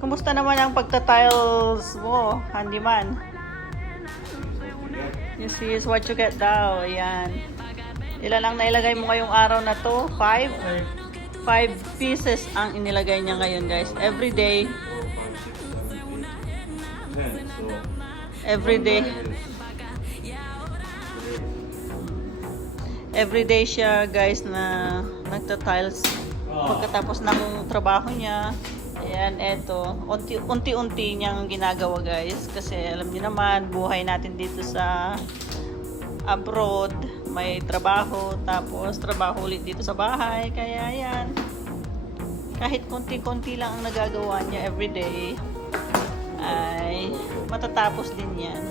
Kumusta naman ang pagta-tiles mo, handyman? This is what you get daw. Ayan. Ilan lang nailagay mo ngayong araw na to? 5? 5 pieces ang inilagay niya ngayon, guys. Every day. Every day. Every day siya, guys, na nagta-tiles pagkatapos ng trabaho niya. Ayan, eto. Unti-unti niyang ginagawa, guys. Kasi alam niyo naman, buhay natin dito sa abroad. May trabaho, tapos trabaho ulit dito sa bahay. Kaya yan. Kahit konti-konti lang ang nagagawa niya everyday, ay matatapos din yan.